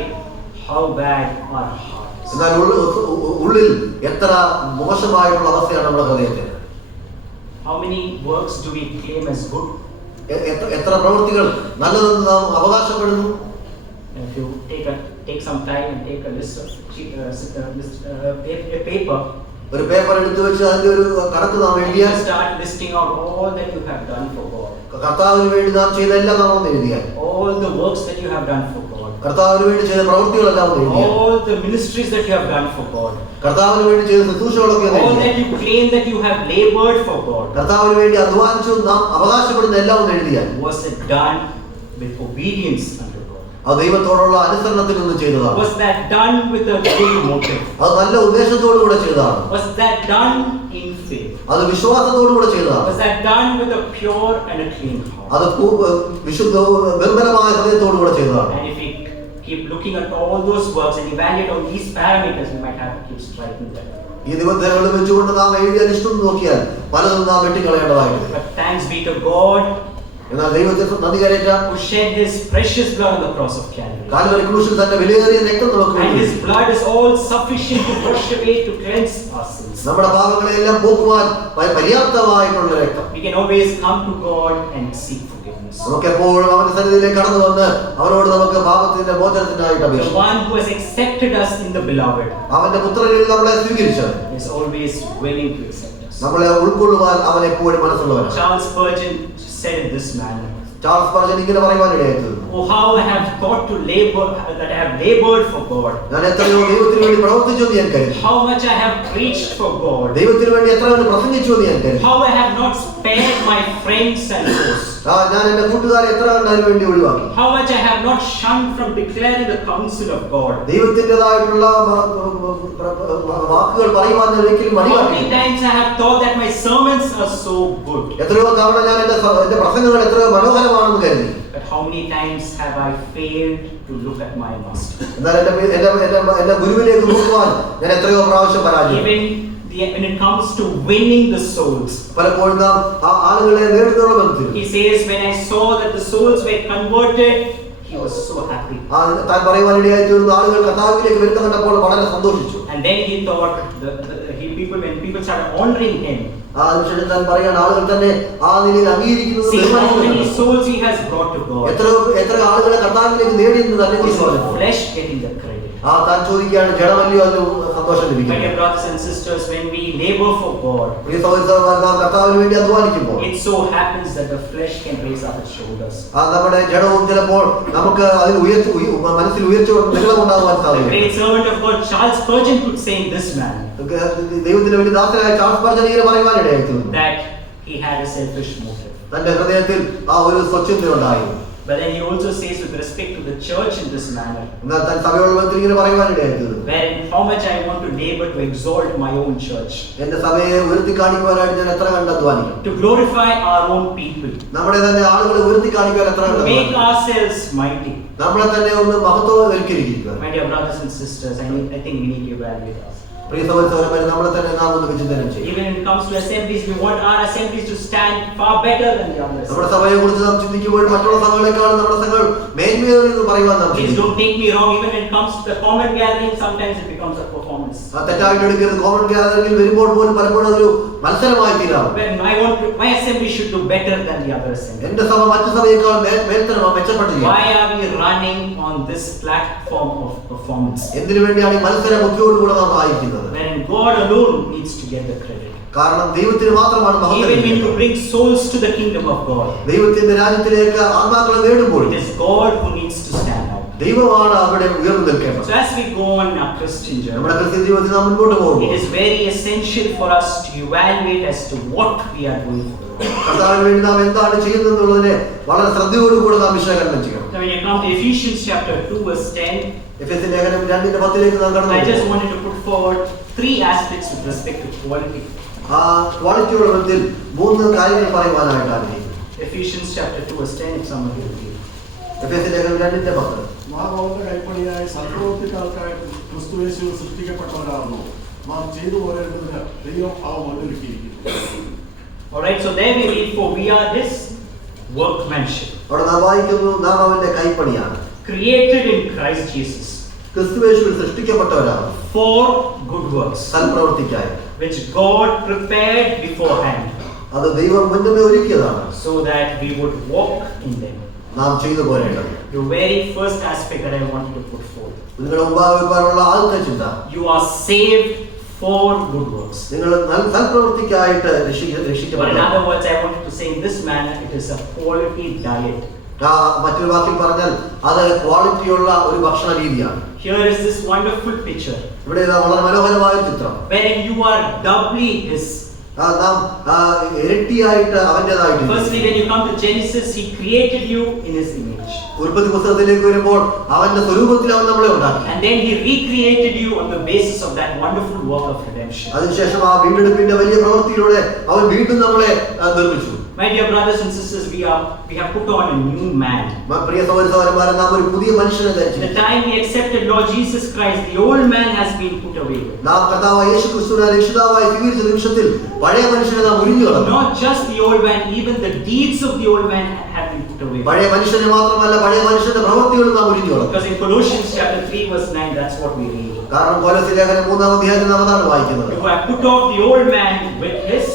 how bad our hearts. എന്നാൽ ഉള്ളിൽ എത്ര മോശമായിട്ടുള്ള അവസ്ഥയാണ് നമ്മുടെ ഹൃദയത്തിൽ. How many works do we claim as good? എത്ര പ്രവൃത്തികൾ നല്ലതെന്ന് നാം അവകാശപ്പെടുന്നു. If you take a take some time and take a list of a paper. ഒരു പേപ്പർ എടുത്തു വെച്ച് അതിന്റെ ഒരു കണക്ക് നാം എഴുതിയാൽ Start listing out all that you have done for God. കർത്താവിന് വേണ്ടി നാം ചെയ്ത എല്ലാം നാം ഒന്ന് എഴുതിയാൽ All the works that you have done for God. കർത്താവിന് വേണ്ടി ചെയ്ത പ്രവൃത്തികളെല്ലാം ഒന്ന് എഴുതിയാൽ All the ministries that you have done for God. കർത്താവിന് വേണ്ടി ചെയ്ത ശുശ്രൂഷകളൊക്കെ ഒന്ന് All എഴുതിയാൽ that you claim that you have labored for God. കർത്താവിന് വേണ്ടി അധ്വാനിച്ചു നാം അവകാശപ്പെടുന്ന എല്ലാം ഒന്ന് എഴുതിയാൽ Was it done with obedience unto God? അത് ദൈവത്തോടുള്ള അനുസരണത്തിൽ നിന്ന് ചെയ്തതാണ്. Was that done with a good motive? അത് നല്ല ഉദ്ദേശത്തോടു കൂടെ ചെയ്തതാണ്. Was that done in faith? അത് വിശ്വാസത്തോടു കൂടെ ചെയ്തതാണ്. Was that done with a pure and a clean heart? അത് വിശുദ്ധവും നിർമ്മലമായ ഹൃദയത്തോടു കൂടെ ചെയ്തതാണ്. And if we keep looking at all those works and evaluate on these parameters, we might have to keep striking them. ഈ നിബന്ധനകൾ വെച്ചുകൊണ്ട് നാം എഴുതിയ list നോക്കിയാൽ പലതും നാം വെട്ടിക്കളയേണ്ടതായിട്ടുണ്ട്. But thanks be to God, എന്നാൽ ദൈവത്തിന് നന്ദി കരേറ്റാം, who shed His precious blood on the cross of Calvary. Calvary ക്രൂശിൽ തന്റെ വിലയേറിയ രക്തം നമുക്ക് And വേണ്ടി His blood is all sufficient to wash away, to cleanse our sins. നമ്മുടെ പാപങ്ങളെല്ലാം പോക്കുവാൻ പര്യാപ്തമായിട്ടുള്ള രക്തം. We can always come to God and seek forgiveness. നമുക്ക് എപ്പോഴും അവന്റെ സന്നിധിയിലേക്ക് കടന്നു വന്ന് അവനോട് നമുക്ക് പാപത്തിന്റെ മോചനത്തിനായിട്ട് The അപേക്ഷിക്കാം. one who has accepted us in the beloved അവന്റെ പുത്രനിൽ നമ്മളെ സ്വീകരിച്ചത് is always willing to accept us. നമ്മളെ ഉൾക്കൊള്ളുവാൻ അവൻ എപ്പോഴും മനസ്സുള്ളവനാണ്. Charles Spurgeon said in this manner, Charles Spurgeon ഇങ്ങനെ പറയുവാനിടയായിത്തീർന്നു. "Oh, how I have thought to labor, that I have labored for God. ഞാൻ എത്രയോ ദൈവത്തിന് വേണ്ടി പ്രവർത്തിച്ചു എന്ന് ഞാൻ കരുതി. How much I have preached for God. ദൈവത്തിന് വേണ്ടി എത്ര വേണ്ടി പ്രസംഗിച്ചു എന്ന് ഞാൻ കരുതി. How I have not spared my friends and foes. ഞാൻ എന്റെ കൂട്ടുകാരെ എത്ര കണ്ട് അതിന് വേണ്ടി ഒഴിവാക്കി. How much I have not shunned from declaring the counsel of God. ദൈവത്തിൻ്റെതായിട്ടുള്ള വാക്കുകൾ പറയുവാൻ ഞാൻ ഒരിക്കലും How മടികാട്ടി. many times I have thought that my sermons are so good. എത്രയോ തവണ ഞാൻ എന്റെ പ്രസംഗങ്ങൾ എത്രയോ മനോഹരമാണെന്ന് കരുതി. But how many times have I failed to look at my master? എന്നാൽ എന്റെ ഗുരുവിലേക്ക് നോക്കുവാൻ ഞാൻ എത്രയോ പ്രാവശ്യം പരാജയം. When it comes to winning the souls, പലപ്പോഴും നാം ആ ആളുകളെ നേടുന്നുള്ള ബന്ധത്തിൽ he says, when I saw that the souls were converted, he was so happy. താൻ പറയുവാനിടയായി തീർന്ന ആളുകൾ കർത്താവിലേക്ക് വരുന്ന കണ്ടപ്പോൾ വളരെ സന്തോഷിച്ചു. And then he thought when people started honoring him, ആ നിമിഷം താൻ പറയാൻ ആളുകൾ തന്നെ ആ നിലയിൽ അംഗീകരിക്കുന്നത് see how many souls he has brought to God. എത്ര ആളുകളെ കർത്താവിലേക്ക് നേടിയെന്ന് തന്നെ കുറിച്ച് പറഞ്ഞു. Flesh getting the credit. താൻ ചോദിക്കുകയാണ് ജഡമല്ലയോ അതിന് സന്തോഷം My ലഭിക്കും. dear brothers and sisters, when we labor for God, പ്രിയ സഹോദരന്മാർ, നാം കർത്താവിന് വേണ്ടി അധ്വാനിക്കുമ്പോൾ it so happens that the flesh can raise up its shoulders. നമ്മുടെ ജഡവും ചിലപ്പോൾ നമുക്ക് അതിൽ മനസ്സിൽ ഉയർച്ച നിലമുണ്ടാകുവാൻ The സാധിക്കും. great servant of God, Charles Spurgeon, could say in this manner ദൈവത്തിന്റെ വലിയ ദാസനായ ചാൾസ് സ്പർജൻ ഇങ്ങനെ പറയുവാനിടയായി തീർന്നു. that he had a selfish motive. തന്റെ ഹൃദയത്തിൽ ആ ഒരു സ്വച്ഛത ഉണ്ടായിരുന്നു. But then he also says with respect to the church in this manner, എന്നാൽ താൻ സഭയോട് ബന്ധത്തിൽ ഇങ്ങനെ പറയുവാനിടയായി തീർന്നു. wherein how much I want to labor to exalt my own church, എന്റെ സഭയെ ഉയർത്തി കാണിക്കുവാനായിട്ട് ഞാൻ എത്ര കണ്ട് അധ്വാനിക്കും. to glorify our own people, നമ്മുടെ തന്നെ ആളുകളെ ഉയർത്തി കാണിക്കുവാൻ എത്ര to കണ്ട് make ourselves mighty. നമ്മളെ തന്നെ ഒന്ന് മഹത്വവൽക്കരിക്കുക. My dear brothers and sisters, I think we need to evaluate ourselves. പ്രിയ സഹോദരന്മാരെ, നമ്മളെ തന്നെ നാം ഒന്ന് വിചിന്തനം ചെയ്യും. Even when it comes to assemblies, we want our assemblies to stand far better than the others. നമ്മുടെ സഭയെ കുറിച്ച് നാം ചിന്തിക്കുമ്പോൾ മറ്റുള്ള സഭകളെക്കാളും നമ്മുടെ സഭകൾ മേന്മയേറിയെന്ന് പറയുവാൻ നാം Please ചിന്തിക്കും. don't take me wrong. Even when it comes to the common gathering, sometimes it becomes a performance. തെറ്റായിട്ട് എടുക്കരുത്. കോമൺ ഗ്യാതറിംഗിൽ വരുമ്പോൾ പോലും പലപ്പോഴും അതൊരു മത്സരമായി തീരാം. When my assembly should do better than the other assembly. എന്റെ സഭ മറ്റു സഭയേക്കാൾ മെച്ചപ്പെട്ടിരിക്കും. Why are we running on this platform of performance? എന്തിനു വേണ്ടിയാണ് ഈ മത്സര ബുദ്ധിയോടുകൂടെ നാം വായിക്കുന്നത്? When God alone needs to get the credit. കാരണം ദൈവത്തിന് മാത്രമാണ് മഹത്വം. Even when you bring souls to the kingdom of God, ദൈവത്തിന്റെ രാജ്യത്തിലേക്ക് ആത്മാക്കളെ നേടുമ്പോൾ it is God who needs to stand out. ദൈവമാണ് അവിടെ ഉയർന്നു നിൽക്കേണ്ടത്. So as we go on our Christian journey, നമ്മുടെ ക്രിസ്ത്യൻ ജീവിതത്തിൽ നാം മുൻപോട്ട് പോകുമ്പോൾ it is very essential for us to evaluate as to what we are doing for God. കർത്താവിന് വേണ്ടി നാം എന്താണ് ചെയ്യുന്നത് എന്നുള്ളതിനെ വളരെ ശ്രദ്ധയോടുകൂടെ നാം വിശകലനം ചെയ്യണം. Now when you come to Ephesians chapter 2 verse 10, എഫെസ്യ ലേഖനം 2:10 നാം കടന്നു I just പോകും. wanted to put forward three aspects with respect to quality. ആ ക്വാളിറ്റിയുടെ ബന്ധത്തിൽ മൂന്ന് കാര്യങ്ങൾ പറയുവാനായിട്ട് ആഗ്രഹിക്കുന്നു. Ephesians chapter 2 verse 10, if somebody will read. എഫെസ്യ ലേഖനം 2:10. നാം അവന്റെ കൈപ്പണിയായി സൽപ്രവൃത്തിക്കാർക്കായിട്ട് ക്രിസ്തുയേശുവിൽ സൃഷ്ടിക്കപ്പെട്ടവരാകുന്നു. നാം ചെയ്തു പോരേണ്ടതിന് ദൈവം അവ മുന്നിലിരിക്കുന്നു. Alright, so there we read, for we are His workmanship, അവിടെ നാം വായിക്കുന്നു, നാം അവന്റെ കൈപ്പണിയാണ്, created in Christ Jesus ക്രിസ്തുയേശുവിൽ സൃഷ്ടിക്കപ്പെട്ടവരാണ്, for good works, സൽപ്രവൃത്തിക്കായി, which God prepared beforehand, അത് ദൈവം മുന്നമേ ഒരുക്കിയതാണ്, so that we would walk in them. നാം ചെയ്തു പോരേണ്ടത്. The very first aspect that I wanted to put forth. നിങ്ങളുടെ മുമ്പാകെ വെക്കാനുള്ള ആദ്യത്തെ ചിന്ത, You are saved for good works. നിങ്ങൾ സൽപ്രവൃത്തിക്കായിട്ട് Or in രക്ഷിക്കപ്പെട്ടു. other words, I wanted to say in this manner, it is a quality diet. മറ്റൊരു വാക്കിൽ പറഞ്ഞാൽ അത് ക്വാളിറ്റിയുള്ള ഒരു ഭക്ഷണ രീതിയാണ്. Here is this wonderful picture ഇവിടെ ഇതാ വളരെ മനോഹരമായ ഒരു ചിത്രം. wherein you are doubly His. നാം ഇരട്ടിയായിട്ട് അവന്റേതായിട്ട്. Firstly, when you come to Genesis, He created you in His image. ഉൽപ്പത്തി പുസ്തകത്തിലേക്ക് വരുമ്പോൾ അവന്റെ സ്വരൂപത്തിൽ അവൻ നമ്മളെ ഉണ്ടാക്കി. And then He recreated you on the basis of that wonderful work of redemption. അതിനുശേഷം ആ വീണ്ടെടുപ്പിന്റെ വലിയ പ്രവൃത്തിയിലൂടെ അവൻ വീണ്ടും നമ്മളെ നിർമ്മിച്ചു. My dear brothers and sisters, we have put on a new man. പ്രിയ സഹോദരന്മാരെ, നാം ഒരു പുതിയ മനുഷ്യനെ ധരിച്ചു. The time we accepted Lord Jesus Christ, the old man has been put away. നാം കർത്താവായ യേശുക്രിസ്തുവിനെ രക്ഷിതാവായി സ്വീകരിച്ച നിമിഷത്തിൽ പഴയ മനുഷ്യനെ നാം ഉരിഞ്ഞു കളഞ്ഞു. Not just the old man, even the deeds of the old man have been put away. പഴയ മനുഷ്യനെ മാത്രമല്ല, പഴയ മനുഷ്യന്റെ പ്രവൃത്തികളും നാം ഉരിഞ്ഞു കളഞ്ഞു. Because in Colossians chapter 3 verse 9, that's what we read. കാരണം കൊലോസ്യ ലേഖനം 3-ാം അധ്യായത്തിൽ നാം അതാണ് വായിക്കുന്നത്. You have put off the old man with his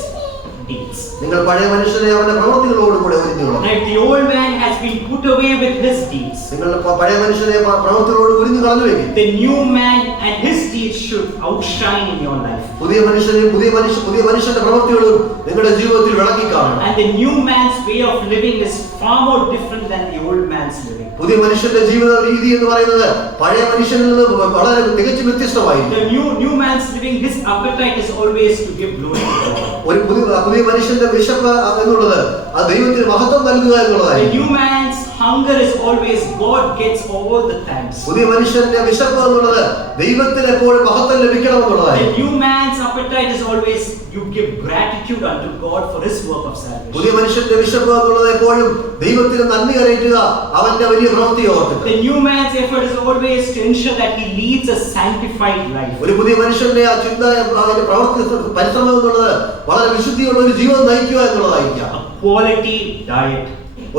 deeds. നിങ്ങൾ പഴയ മനുഷ്യനെ അവന്റെ പ്രവൃത്തികളോടുകൂടെ ഉരിഞ്ഞു കളഞ്ഞു. Now if the old man has been put away with his deeds, നിങ്ങൾ പഴയ മനുഷ്യനെ പ്രവൃത്തികളോട് ഉരിഞ്ഞു കളഞ്ഞുവെങ്കിൽ the new man and his deeds should outshine in your life. പുതിയ മനുഷ്യന്റെ പ്രവൃത്തികളും നിങ്ങളുടെ ജീവിതത്തിൽ വിളങ്ങി കാണണം. And the new man's way of living is far more different than the old man's living. പുതിയ മനുഷ്യന്റെ ജീവിത രീതി എന്ന് പറയുന്നത് പഴയ മനുഷ്യനിൽ നിന്ന് വളരെ തികച്ചും വ്യത്യസ്തമായിരിക്കും. The new man's living, his appetite is always to give glory to God. ഒരു പുതിയ മനുഷ്യന്റെ വിശപ്പ് എന്നുള്ളത് ആ ദൈവത്തിന് മഹത്വം നൽകുക The എന്നുള്ളതായിരിക്കും. new man's hunger is always God gets all the thanks. പുതിയ മനുഷ്യന്റെ വിശപ്പ് എന്നുള്ളത് ദൈവത്തിന് എപ്പോഴും മഹത്വം ലഭിക്കണം The എന്നുള്ളതായിരിക്കും. new man's appetite is always you give gratitude unto God for His work of salvation. പുതിയ മനുഷ്യന്റെ വിശപ്പ് എന്നുള്ളത് എപ്പോഴും ദൈവത്തിന് നന്ദി കരയറ്റുക, അവന്റെ വലിയ പ്രവൃത്തി ഓർത്തിട്ട്. The new man's effort is always to ensure that he leads a sanctified life. ഒരു പുതിയ മനുഷ്യന്റെ ആ ചിന്ത, അതിന്റെ പ്രവൃത്തി പരിശ്രമം എന്നുള്ളത് വളരെ വിശുദ്ധിയുള്ള ഒരു ജീവിതം നയിക്കുക എന്നുള്ളതായിരിക്കാം. A quality diet.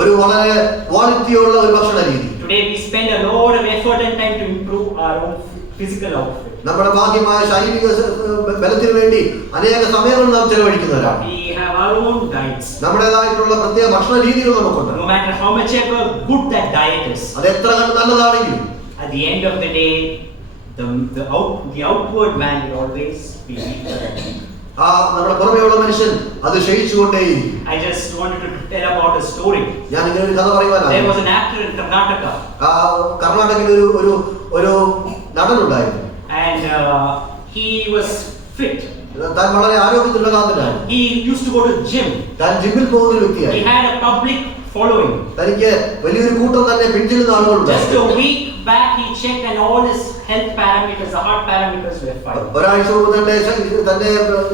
ഒരു വളരെ ക്വാളിറ്റിയുള്ള ഒരു ഭക്ഷണ രീതി. Today we spend a lot of effort and time to improve our own physical outfit. നമ്മുടെ ഭാഗ്യമായ ശാരീരിക ബലത്തിന് വേണ്ടി അനേക സമയങ്ങൾ നാം ചെലവഴിക്കുന്നവരാണ്. We have our own diets. നമ്മുടേതായിട്ടുള്ള പ്രത്യേക ഭക്ഷണ രീതികൾ നമുക്കുണ്ട്. No matter how much ever good that diet is, അത് എത്ര കണ്ട് നല്ലതാണെങ്കിലും at the end of the day, the outward man will always be weaker. ആ നമ്മുടെ പുറമേയുള്ള മനുഷ്യൻ അത് ക്ഷയിച്ചുകൊണ്ടേയിരിക്കും. I just wanted to tell about a story. ഞാൻ ഇങ്ങനെ ഒരു കഥ പറയുവാനാണ്. There was an actor in Karnataka. കർണാടകയിൽ ഒരു നടനുണ്ടായിരുന്നു. And he was fit. താൻ വളരെ ആരോഗ്യത്തിലുള്ള കാന്തനായിരുന്നു. He used to go to gym. താൻ ജിമ്മിൽ പോകുന്ന ഒരു He വ്യക്തിയായിരുന്നു. had a public following. തനിക്ക് വലിയൊരു കൂട്ടം തന്നെ പിന്തുടരുന്ന Just ആളുകളുണ്ടായിരുന്നു. a week back he checked and all his health parameters, the heart parameters were fine. ഒരാഴ്ച മുമ്പ് തന്റെ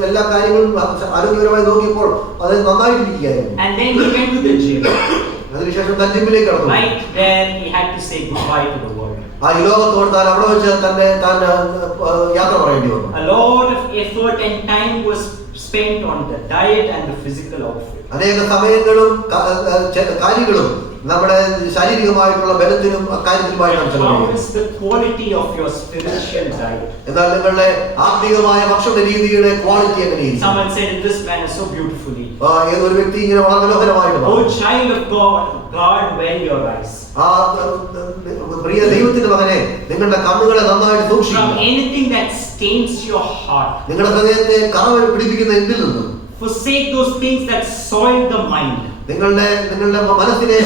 എല്ലാ കാര്യങ്ങളും ആരോഗ്യപരമായി നോക്കിയപ്പോൾ അത് നന്നായിട്ടിരിക്കുകയായിരുന്നു. And then he went to the gym. അതിനുശേഷം താൻ ജിമ്മിലേക്ക് കടന്നു. Right there he had to say goodbye to the world. ആ ഈ ലോകത്തോട് താൻ അവിടെ വെച്ച് താൻ യാത്ര പറയേണ്ടി വന്നു. A lot of effort and time was spent on the diet and the physical outfit. അനേക സമയങ്ങളും കാര്യങ്ങളും നമ്മുടെ ശാരീരികമായിട്ടുള്ള ബലത്തിനും കാര്യത്തിനുമായി നാം How ചെലവഴിക്കും. is the quality of your spiritual diet? എന്നാൽ നിങ്ങളുടെ ആത്മീയമായ ഭക്ഷണ രീതിയുടെ ക്വാളിറ്റി എങ്ങനെയിരിക്കും? Someone said in this manner so beautifully. ഏതൊരു വ്യക്തി ഇങ്ങനെ വളരെ മനോഹരമായിട്ട് Oh child of God, guard well your eyes. പ്രിയ ദൈവത്തിന്റെ മകനെ, നിങ്ങളുടെ കണ്ണുകളെ നന്നായിട്ട് From സൂക്ഷിക്കുക. anything that stains your heart. നിങ്ങളുടെ ഹൃദയത്തെ കറ പിടിപ്പിക്കുന്ന എന്തിൽ നിന്നും Forsake those things that soil the mind. നിങ്ങളുടെ മനസ്സിനെ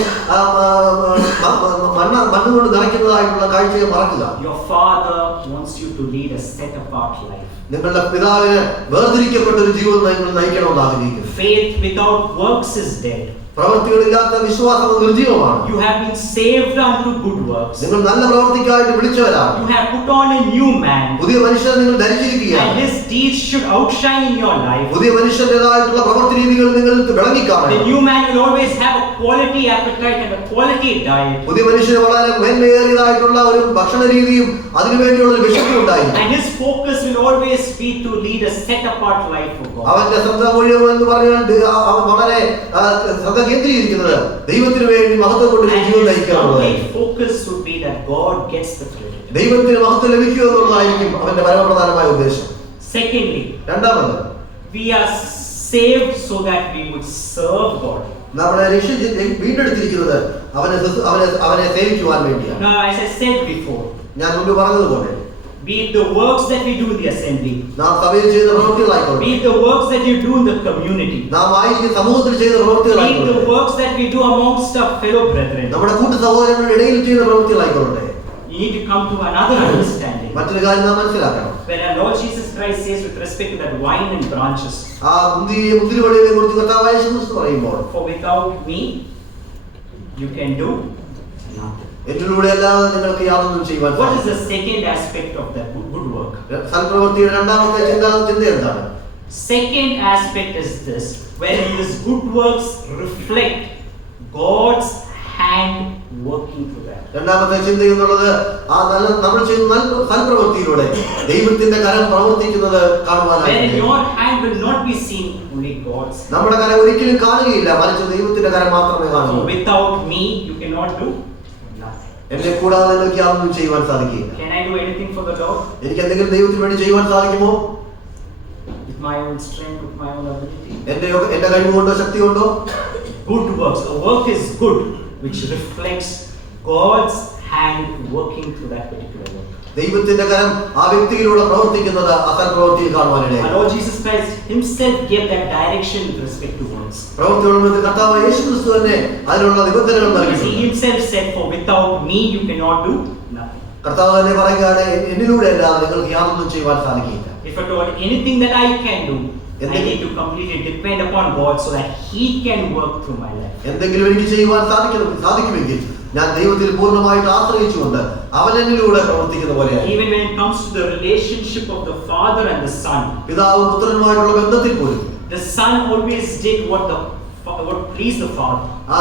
മണ്ണുകൊണ്ട് നിറയ്ക്കുന്നതായിട്ടുള്ള കാഴ്ചയെ മറക്കുക. Your Father wants you to lead a set apart life. നിങ്ങളുടെ പിതാവിന് വേർതിരിക്കപ്പെട്ട ഒരു ജീവിതം നിങ്ങൾ നയിക്കണമെന്ന് ആഗ്രഹിക്കുന്നു. Faith without works is dead. പ്രവൃത്തികളില്ലാത്ത വിശ്വാസം നിർജീവമാണ്. You have been saved unto good works. നിങ്ങൾ നല്ല പ്രവൃത്തിക്കായിട്ട് വിളിച്ചവരാണ്. You have put on a new man. പുതിയ മനുഷ്യനെ നിങ്ങൾ ധരിച്ചിരിക്കുകയാണ്. And his deeds should outshine in your life. പുതിയ മനുഷ്യന്റേതായിട്ടുള്ള പ്രവൃത്തി രീതികൾ നിങ്ങൾക്ക് വിളങ്ങിക്കാണും. The new man will always have a quality appetite and a quality diet. പുതിയ മനുഷ്യന് വളരെ മേന്മയേറിയതായിട്ടുള്ള ഒരു ഭക്ഷണ രീതിയും അതിനുവേണ്ടിയുള്ള ഒരു വിശുദ്ധി ഉണ്ടായിരിക്കും. And his focus will always be to lead a set apart life for God. അവന്റെ ശ്രദ്ധ മുഴുവൻ എന്ന് പറഞ്ഞാൽ അവൻ വളരെ ശ്രദ്ധ കേന്ദ്രീകരിക്കുന്നത് ദൈവത്തിന് വേണ്ടി മഹത്വം കൊണ്ട് ജീവിതം നയിക്കാനുള്ളത്. Focus would be that God gets the credit. ദൈവത്തിന് മഹത്വം ലഭിക്കുക എന്നുള്ളതായിരിക്കും അവന്റെ പരമപ്രധാനമായ ഉദ്ദേശം. Secondly, രണ്ടാമത്, we are saved so that we would serve God. നമ്മളെ വീണ്ടെടുത്തിരിക്കുന്നത് അവനെ സേവിക്കുവാൻ വേണ്ടിയാണ്. Now, as I said before, ഞാൻ മുൻപ് പറഞ്ഞതുപോലെ be it the works that we do in the assembly, നാം സഭയിൽ ചെയ്യുന്ന പ്രവൃത്തികളായിക്കോട്ടെ, be it the works that you do in the community, നാം ആയിരിക്കുന്ന സമൂഹത്തിൽ ചെയ്യുന്ന be it the പ്രവൃത്തികളായിക്കോട്ടെ, works that we do amongst our fellow brethren, നമ്മുടെ കൂട്ടു സഹോദരങ്ങളുടെ ഇടയിൽ ചെയ്യുന്ന പ്രവൃത്തികളായിക്കോട്ടെ, you need to come to another understanding. മറ്റൊരു കാര്യം നാം മനസ്സിലാക്കണം. When our Lord Jesus Christ says with respect to that vine and branches, ആ മുന്തിരിവള്ളിയെ കുറിച്ച് കർത്താവായ യേശു ക്രിസ്തു പറയുമ്പോൾ, for without me you can do nothing. എന്നിലൂടെ അല്ലാതെ നിങ്ങൾക്ക് യാതൊന്നും ചെയ്യുവാൻ What is സാധിക്കില്ല. the second aspect of that good work? സൽപ്രവൃത്തിയുടെ രണ്ടാമത്തെ ചിന്ത എന്താണ്? Second aspect is this, where these good works reflect God's hand working through that. രണ്ടാമത്തെ ചിന്ത എന്നുള്ളത് ആ നമ്മൾ ചെയ്യുന്ന സൽപ്രവൃത്തിയിലൂടെ ദൈവത്തിന്റെ കരം പ്രവർത്തിക്കുന്നത് Where കാണുവാനാണ്. your hand will not be seen, only God's. നമ്മുടെ കരം ഒരിക്കലും കാണുകയില്ല, മറിച്ച് ദൈവത്തിന്റെ കരം മാത്രമേ കാണൂ. So without me you cannot do nothing. എന്നെ കൂടാതെ നിങ്ങൾക്ക് യാതൊന്നും ചെയ്യുവാൻ സാധിക്കില്ല. Can I do anything for the Lord? എനിക്ക് എന്തെങ്കിലും ദൈവത്തിന് വേണ്ടി ചെയ്യുവാൻ സാധിക്കുമോ? With my own strength, with my own ability? എന്റെ കഴിവുകൊണ്ടോ ശക്തി കൊണ്ടോ? Good works. A work is good which reflects God's hand working through that particular work. ദൈവത്തിന്റെ കരം ആ വ്യക്തിയിലൂടെ പ്രവർത്തിക്കുന്നത് അസൽപ്രവൃത്തിയിൽ Our കാണുവാനിടയാണ്. Lord Jesus Christ himself gave that direction with respect to works. പ്രവൃത്തിയോട് കർത്താവായ യേശു ക്രിസ്തു തന്നെ അതിനുള്ള നിബന്ധനകൾ He നൽകിയിട്ടുണ്ട്. himself said, for without me you cannot do nothing. കർത്താവ് തന്നെ പറയുകയാണ്, എന്നിലൂടെ അല്ലാതെ നിങ്ങൾക്ക് യാതൊന്നും ചെയ്യുവാൻ സാധിക്കില്ല. If at all anything that I can do, I need to completely depend upon God so that He can work through my life. എന്തെങ്കിലും എനിക്ക് ചെയ്യുവാൻ സാധിക്കുമെങ്കിൽ ഞാൻ ദൈവത്തിൽ പൂർണ്ണമായിട്ട് ആശ്രയിച്ചുകൊണ്ട് അവൻ എന്നിലൂടെ പ്രവർത്തിക്കുന്ന പോലെയാണ്. Even when it comes to the relationship of the Father and the Son, പിതാവും പുത്രനുമായിട്ടുള്ള ബന്ധത്തിൽ പോലും the Son always did what pleased the Father. ആ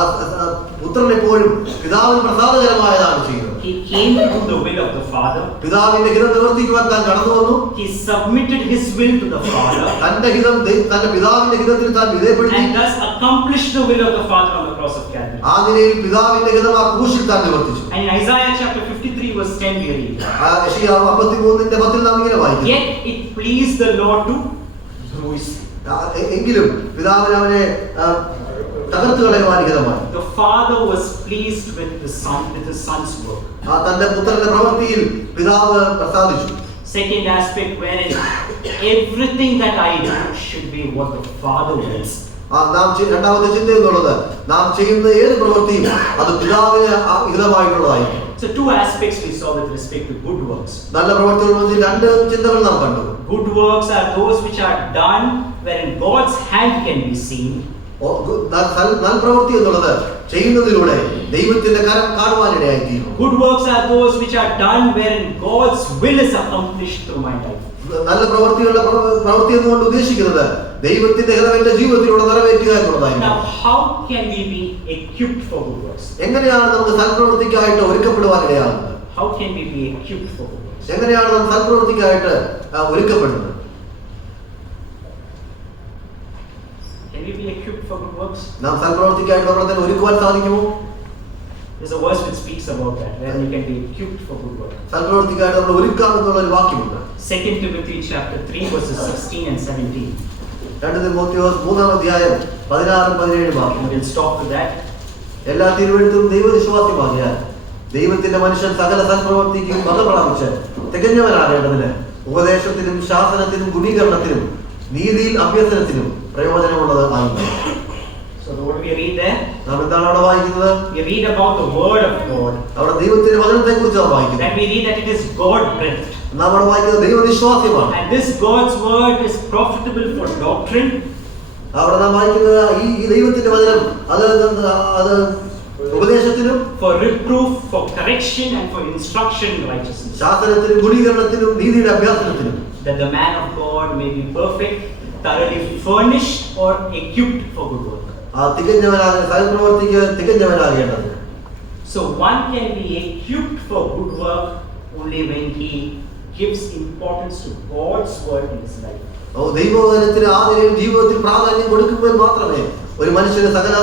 പുത്രൻ എപ്പോഴും പിതാവിന് പ്രസാദകരമായതാണ് ചെയ്യുന്നത്. He came to do the will of the Father. പിതാവിന്റെ ഹിതം നിവർത്തിക്കുവാൻ താൻ കടന്നു വന്നു. He submitted his will to the Father. തന്റെ പിതാവിന്റെ ഹിതത്തിൽ താൻ വിധേയപ്പെടുത്തി. And thus accomplished the will of the Father on the cross of Calvary. ആ നിലയിൽ പിതാവിന്റെ ഹിതം ആ ക്രൂശിൽ താൻ നിവർത്തിച്ചു. And in Isaiah chapter 53 verse 10 we read, യെശയ്യാവ് 53:10 നാം ഇങ്ങനെ വായിക്കുന്നു, yet it pleased the Lord to bruise. എങ്കിലും പിതാവിന് അവനെ തകർത്ത് കളയുവാൻ ഹിതമായി. The Father was pleased with his son's work. തന്റെ പുത്രന്റെ പ്രവൃത്തിയിൽ പിതാവ് പ്രസാദിച്ചു. Second aspect, wherein everything that I do should be what the Father wills. നാം രണ്ടാമത്തെ ചിന്ത എന്നുള്ളത് നാം ചെയ്യുന്ന ഏത് പ്രവൃത്തിയും അത് പിതാവിന് ഹിതമായിട്ടുള്ളതായിരിക്കും. So two aspects we saw with respect to good works. നല്ല പ്രവൃത്തികൾ രണ്ട് ചിന്തകൾ നാം കണ്ടു. Good works are those which are done wherein God's hand can be seen. പ്രവൃത്തി എന്നുള്ളത് ചെയ്യുന്നതിലൂടെ ദൈവത്തിന്റെ കരം കാണുവാനിടയായിത്തീരും. Good works are those which are done wherein God's will is accomplished through my life. നല്ല പ്രവൃത്തി എന്നുകൊണ്ട് ഉദ്ദേശിക്കുന്നത് ദൈവത്തിന്റെ ഹിതം എന്റെ ജീവിതത്തിലൂടെ നിറവേറ്റുക എന്നുള്ളതായിരിക്കും. Now how can we be equipped for good works? എങ്ങനെയാണ് നമുക്ക് സൽപ്രവൃത്തിക്കായിട്ട് ഒരുക്കപ്പെടുവാനിടയാകുന്നത്? How can we be equipped for good works? എങ്ങനെയാണ് നാം സൽപ്രവൃത്തിക്കായിട്ട് ഒരുക്കപ്പെടുന്നത്? Can we be equipped for good works? നാം സൽപ്രവൃത്തിക്കായിട്ട് നമ്മളെ തന്നെ ഒരുക്കുവാൻ സാധിക്കുമോ? There's a verse which speaks about that, where we can be equipped for good work. സൽപ്രവൃത്തിക്കായിട്ട് നമ്മൾ ഒരുക്കാം എന്നുള്ള ഒരു വാക്യമുണ്ട്. 2 Timothy chapter 3 verses 16 and 17. 2 തിമോഥെയോസ് 3:16-17 വാക്യം. We'll stop with that. എല്ലാ തിരുവെഴുത്തും ദൈവവിശ്വാസ്യമാകിയാൽ ദൈവത്തിന്റെ മനുഷ്യൻ സകല സൽപ്രവൃത്തിക്കും വക പ്രാപിച്ച് തികഞ്ഞവനാകേണ്ടതിന് ഉപദേശത്തിനും ശാസനത്തിനും ഗുണീകരണത്തിനും നീതിയിൽ അഭ്യസനത്തിനും പ്രയോജനമുള്ളത് ആകുന്നു. So what do we read there? നാം എന്താണ് അവിടെ വായിക്കുന്നത്? We read about the word of God. അവിടെ ദൈവത്തിന്റെ വചനത്തെ കുറിച്ചാണ് വായിക്കുന്നത്. And we read that it is God-breathed. നാം അവിടെ വായിക്കുന്നത് ദൈവവിശ്വാസ്യമാണ്. And this God's word is profitable for doctrine. അവിടെ നാം വായിക്കുന്നത് ഈ ദൈവത്തിന്റെ വചനം അത് ഉപദേശത്തിനും for reproof, for correction and for instruction in righteousness. ശാസനത്തിനും ഗുണീകരണത്തിനും നീതിയുടെ അഭ്യാസനത്തിനും That the man of God may be perfect, thoroughly furnished or equipped for good work. സൽപ്രവൃത്തിക്ക് തികഞ്ഞവനാകേണ്ടത്. So one can be equipped for good work only when he gives importance to God's word in his life. ദൈവവചനത്തിന് ആ നിലയിൽ ജീവിതത്തിൽ പ്രാധാന്യം കൊടുക്കുമ്പോൾ മാത്രമേ ഒരു മനുഷ്യന് സകല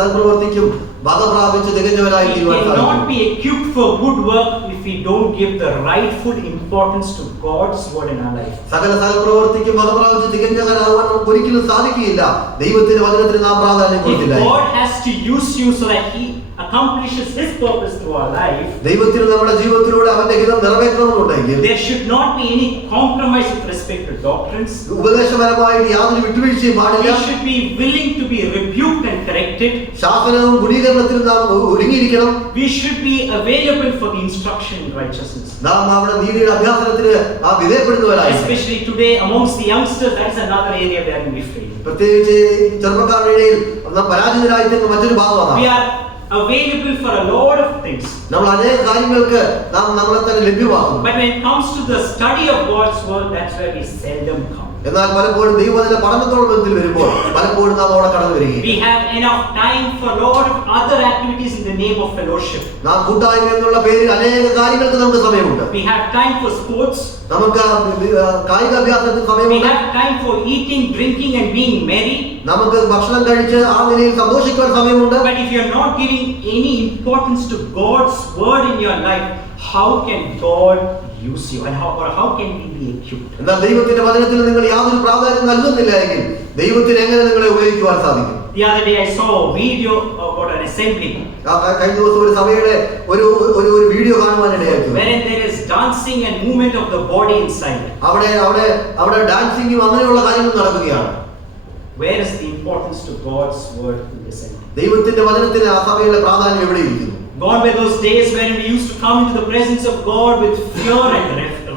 സൽപ്രവൃത്തിക്കും വക പ്രാപിച്ച് തികഞ്ഞവനായി തീരുവാൻ സാധിക്കൂ. He cannot be equipped for good work if he we don't give the rightful importance to God's word in our life. സകല സൽപ്രവൃത്തിക്കും ഫലപ്രാപിച്ച് തികഞ്ഞവരാകുവാൻ നമുക്ക് ഒരിക്കലും സാധിക്കുകയില്ല ദൈവത്തിന്റെ വചനത്തിന് നാം പ്രാധാന്യം If കൊടുത്തില്ല. God has to use you so that He accomplishes His purpose through our life, ദൈവത്തിന് നമ്മുടെ ജീവിതത്തിലൂടെ അവന്റെ ഹിതം നിറവേറ്റണമെന്നുണ്ടെങ്കിൽ there should not be any compromise with respect to doctrines. ഉപദേശപരമായിട്ട് യാതൊരു വിട്ടുവീഴ്ചയും We പാടില്ല. should be willing to be rebuked and corrected. ശാസനവും ഗുണീകരണത്തിനും നാം ഒരുങ്ങിയിരിക്കണം. We should be available for the instruction in righteousness. നാം നമ്മുടെ നീതിയുടെ അഭ്യാസനത്തിന് വിധേയപ്പെടുന്നവരായിരിക്കും. Especially today amongst the youngsters, that is another area where we fail. പ്രത്യേകിച്ച് ചെറുപ്പക്കാരുടെ ഇടയിൽ നാം പരാജിതരായിരിക്കുന്ന മറ്റൊരു ഭാഗമാണ്. We are available for a lot of things. നമ്മൾ അനേക കാര്യങ്ങൾക്ക് നാം നമ്മളെ തന്നെ ലഭ്യമാക്കുന്നു. But when it comes to the study of God's word, that's where we seldom come. എന്നാൽ പലപ്പോഴും ദൈവവചന പഠനത്തോട് ബന്ധത്തിൽ വരുമ്പോൾ പലപ്പോഴും നാം അവിടെ കടന്നു വരികയും We have enough time for a lot of other activities in the name of fellowship. നാം കൂട്ടായ്മ എന്നുള്ള പേരിൽ അനേക കാര്യങ്ങൾക്ക് നമുക്ക് സമയമുണ്ട്. We have time for sports. നമുക്ക് കായികാഭ്യാസത്തിന് We സമയമുണ്ട്. have time for eating, drinking and being merry. നമുക്ക് ഭക്ഷണം കഴിച്ച് ആ നിലയിൽ സന്തോഷിക്കാൻ സമയമുണ്ട്. But if you are not giving any importance to God's word in your life, how can God use you, and how can we be equipped? എന്നാൽ ദൈവത്തിന്റെ വചനത്തിൽ നിങ്ങൾ യാതൊരു പ്രാധാന്യം നൽകുന്നില്ല എങ്കിൽ ദൈവത്തിന് എങ്ങനെ നിങ്ങളെ ഉപയോഗിക്കുവാൻ സാധിക്കും? The other day I saw a video about an assembly കഴിഞ്ഞ ദിവസം ഒരു സഭയുടെ ഒരു video കാണുവാനിടയായിരുന്നു. wherein there is dancing and movement of the body inside. അവിടെ ഡാൻസിങ്ങും അങ്ങനെയുള്ള കാര്യങ്ങൾ നടക്കുകയാണ്. Where is the importance to God's word in the assembly? ദൈവത്തിന്റെ വചനത്തിന് ആ സഭയുടെ പ്രാധാന്യം എവിടെയിരിക്കുന്നു? Gone were those days when we used to come into the presence of God with fear and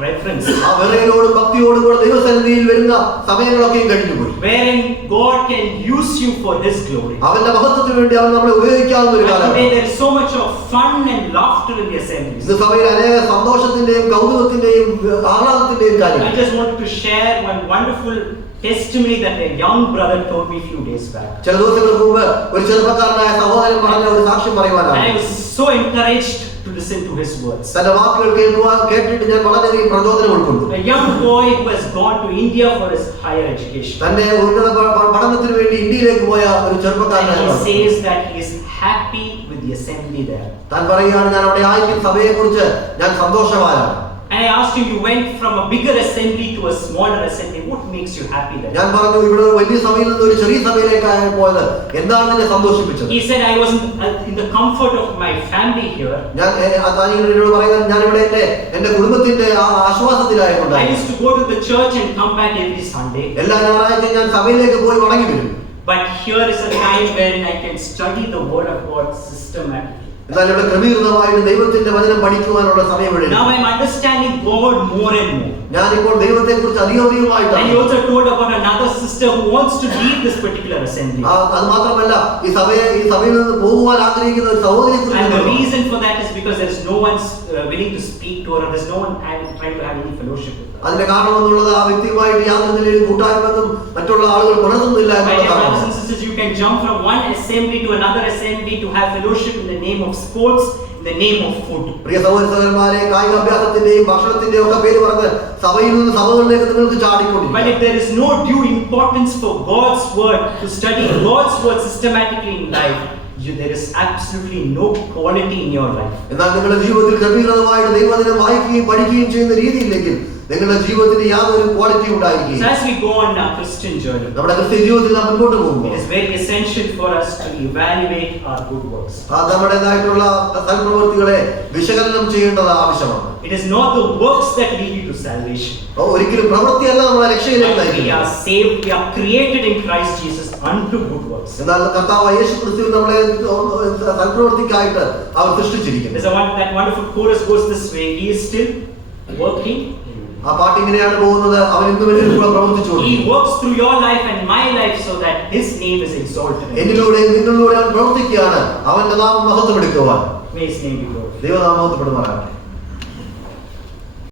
reverence. ആ വിറയലോടും ഭക്തിയോടും കൂടെ ദൈവസന്നിധിയിൽ വരുന്ന സമയങ്ങളൊക്കെ കഴിഞ്ഞുപോയി. Wherein God can use you for His glory. അവന്റെ മഹത്വത്തിന് വേണ്ടി അവൻ നമ്മളെ ഉപയോഗിക്കാവുന്ന ഒരു And കാലമാണ്. today there is so much of fun and laughter in the assemblies. ഇന്ന് സഭയിൽ അനേക സന്തോഷത്തിന്റെയും കൗതുകത്തിന്റെയും ആഹ്ലാദത്തിന്റെയും I കാര്യം. just wanted to share one wonderful testimony that a young brother told me a few days back. ചില ദിവസങ്ങൾക്ക് മുമ്പ് ഒരു ചെറുപ്പക്കാരനായ സഹോദരൻ പറഞ്ഞ ഒരു സാക്ഷ്യം And I പറയുവാനാണ്. was so encouraged to listen to his words. തന്റെ വാക്കുകൾ കേട്ടിട്ട് ഞാൻ വളരെയധികം പ്രചോദനം ഉൾക്കൊണ്ടു. A young boy who has gone to India for his higher education. തന്റെ ഉന്നത പഠനത്തിന് വേണ്ടി ഇന്ത്യയിലേക്ക് പോയ ഒരു And ചെറുപ്പക്കാരനായ he says that he is happy with the assembly there. താൻ പറയുകയാണ് ഞാൻ അവിടെ ആയിരിക്കുന്ന സഭയെ കുറിച്ച് ഞാൻ സന്തോഷവാനാണ്. And I asked him, you went from a bigger assembly to a smaller assembly. What makes you happy there? ഞാൻ പറഞ്ഞു ഇവിടെ ഒരു വലിയ സഭയിൽ നിന്ന് ഒരു ചെറിയ സഭയിലേക്കാണ് പോയത്, എന്താണ് നിന്നെ സന്തോഷിപ്പിച്ചത്? He said, I wasn't in the comfort of my family here. ഞാൻ എന്നോട് പറയുന്നത് ഞാൻ ഇവിടെ എന്റെ കുടുംബത്തിന്റെ ആ ആശ്വാസത്തിലായിട്ടുണ്ട്. I used to go to the church and come back every Sunday. എല്ലാ ഞായറാഴ്ചയും ഞാൻ സഭയിലേക്ക് പോയി മടങ്ങി വരും. But here is a time wherein I can study the word of God systematically. എന്നാൽ ഇവിടെ ക്രമീകൃതമായിട്ട് ദൈവത്തിന്റെ വചനം പഠിക്കുവാനുള്ള സമയം ഇവിടെ. Now I am understanding God more and more. ഞാനിപ്പോൾ ദൈവത്തെ കുറിച്ച് And he അധികമായിട്ടാണ്. also told about another sister who wants to leave this particular assembly. അത് മാത്രമല്ല ഈ സഭയിൽ നിന്ന് പോകുവാൻ ആഗ്രഹിക്കുന്ന ഒരു സഹോദരിയെ And the കുറിച്ച് reason for that is because there is no one willing to speak to her, or there is no one trying to have any fellowship with her. അതിന്റെ കാരണം എന്നുള്ളത് ആ വ്യക്തിയുമായിട്ട് യാതൊരു നിലയിലും കൂട്ടായ്മബന്ധം മറ്റുള്ള ആളുകൾ പുലർത്തുന്നില്ല My എന്നുള്ള dear brothers കാരണമാണ്. and sisters, you can jump from one assembly to another assembly to have fellowship in the name of sports, in the name of food. പ്രിയ സഹോദരന്മാരെ, കായികാഭ്യാസത്തിന്റെയും ഭക്ഷണത്തിന്റെയും ഒക്കെ പേര് പറഞ്ഞ് സഭയിൽ നിന്ന് സഭകളിലേക്ക് നിങ്ങൾക്ക് But ചാടിക്കൊണ്ടിരിക്കും. if there is no due importance for God's word, to study God's word systematically in life, there is absolutely no quality in your life. എന്നാൽ നിങ്ങളുടെ ജീവിതത്തിൽ ക്രമീകൃതമായിട്ട് ദൈവവചനം വായിക്കുകയും പഠിക്കുകയും ചെയ്യുന്ന രീതിയില്ലെങ്കിൽ നിങ്ങളുടെ ജീവിതത്തിന് യാതൊരു ക്വാളിറ്റി So ഉണ്ടായിരിക്കുകയില്ല. as we go on our Christian journey, നമ്മുടെ ക്രിസ്ത്യൻ ജീവിതത്തിൽ നാം മുൻപോട്ട് it പോകുമ്പോൾ is very essential for us to evaluate our good works. നമ്മുടേതായിട്ടുള്ള സൽപ്രവൃത്തികളെ വിശകലനം ചെയ്യേണ്ടത് ആവശ്യമാണ്. It is not the works that lead you to salvation. ഒരിക്കലും പ്രവൃത്തിയല്ല നമ്മളെ രക്ഷയിലേക്ക് But we നയിക്കുന്നത്. are saved, we are created in Christ Jesus unto good works. എന്നാൽ കർത്താവ് യേശു ക്രിസ്തുവിൽ നമ്മളെ സൽപ്രവൃത്തിക്കായിട്ട് അവർ സൃഷ്ടിച്ചിരിക്കുന്നു. There's that wonderful chorus goes this way: He is still working. ആ പാട്ട് ഇങ്ങനെയാണ് പോകുന്നത്, അവൻ ഇന്നും എന്നിലും പ്രവർത്തിച്ചുകൊണ്ട് He works through your life and my life so that His name is exalted. എന്നിലൂടെയും നിങ്ങളിലൂടെ അവൻ പ്രവർത്തിക്കുകയാണ് അവന്റെ നാമം മഹത്വമെടുക്കുവാൻ. May His name be glorified. ദൈവനാമം മഹത്വപ്പെടുമാറാകട്ടെ.